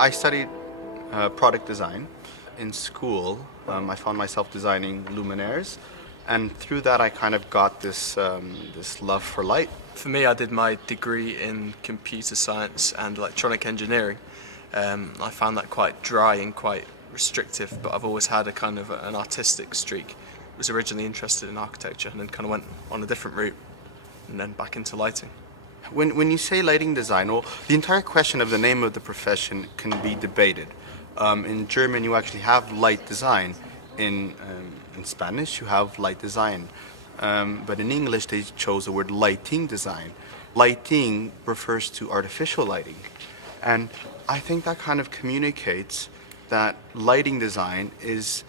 I studied product design. In school, I found myself designing luminaires, and through that I kind of got this love for light. For me, I did my degree in computer science and electronic engineering. I found that quite dry and quite restrictive, but I've always had a kind of an artistic streak. I was originally interested in architecture and then kind of went on a different route and then back into lighting. When you say lighting design, well, the entire question of the name of the profession can be debated. In German, you actually have light design. In Spanish, you have light design. But in English, they chose the word lighting design. Lighting refers to artificial lighting. And I think that kind of communicates that lighting design is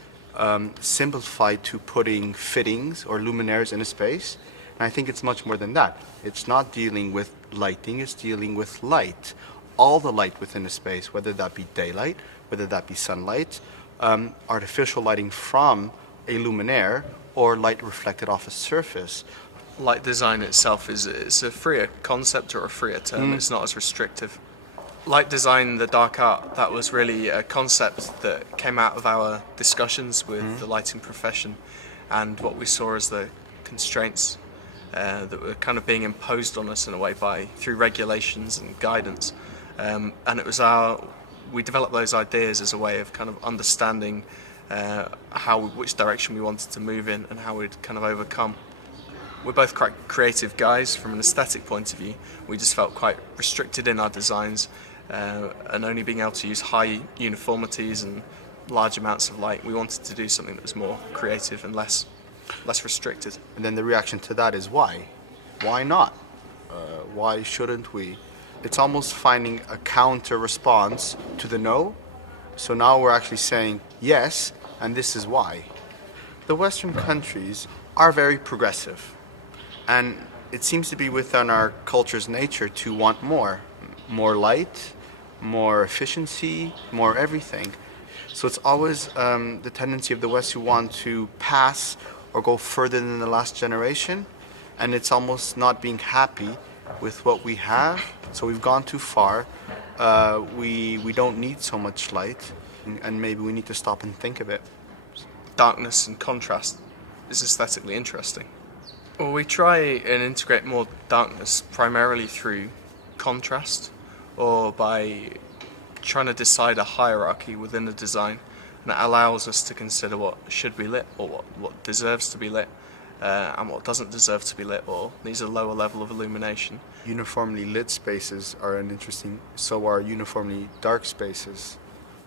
simplified to putting fittings or luminaires in a space. And I think it's much more than that. It's not dealing with lighting, it's dealing with light. All the light within a space, whether that be daylight, whether that be sunlight, artificial lighting from a luminaire, or light reflected off a surface. Light design itself is a freer concept or a freer term. It's not as restrictive. Light design, the dark art, that was really a concept that came out of our discussions with the lighting profession and what we saw as the constraints that were kind of being imposed on us in a way through regulations and guidance. And it was we developed those ideas as a way of kind of understanding which direction we wanted to move in and how we'd kind of overcome. We're both quite creative guys from an aesthetic point of view. We just felt quite restricted in our designs and only being able to use high uniformities and large amounts of light. We wanted to do something that was more creative and less restricted. And then the reaction to that is why? Why not? Why shouldn't we? It's almost finding a counter response to the no. So now we're actually saying yes, and this is why. The Western countries are very progressive, and it seems to be within our culture's nature to want more light, more efficiency, more everything. So it's always the tendency of the West to want to pass or go further than the last generation, and it's almost not being happy with what we have. So we've gone too far. We don't need so much light, and maybe we need to stop and think a bit. Darkness and contrast is aesthetically interesting. Well, we try and integrate more darkness primarily through contrast or by trying to decide a hierarchy within the design, and it allows us to consider what should be lit or what deserves to be lit and what doesn't deserve to be lit or needs a lower level of illumination. Uniformly lit spaces are so are uniformly dark spaces.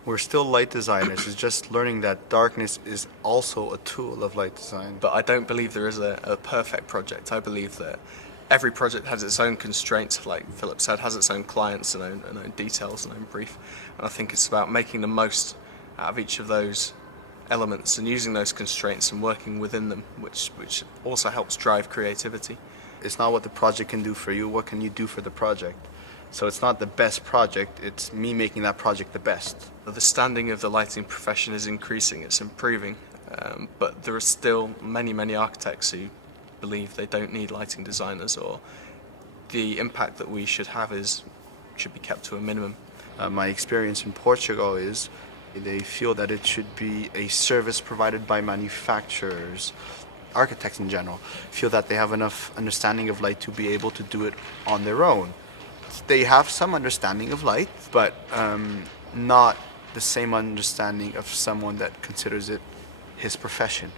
We're still light designers. It's just learning that darkness is also a tool of light design. But I don't believe there is a perfect project. I believe that every project has its own constraints, like Philip said, has its own clients and own details and own brief. And I think it's about making the most out of each of those elements and using those constraints and working within them, which also helps drive creativity. It's not what the project can do for you, what can you do for the project? So it's not the best project, it's me making that project the best. The standing of the lighting profession is increasing, it's improving, but there are still many architects who believe they don't need lighting designers, or the impact that we should have should be kept to a minimum. My experience in Portugal is they feel that it should be a service provided by manufacturers. Architects in general feel that they have enough understanding of light to be able to do it on their own. They have some understanding of light, but not the same understanding of someone that considers it his profession.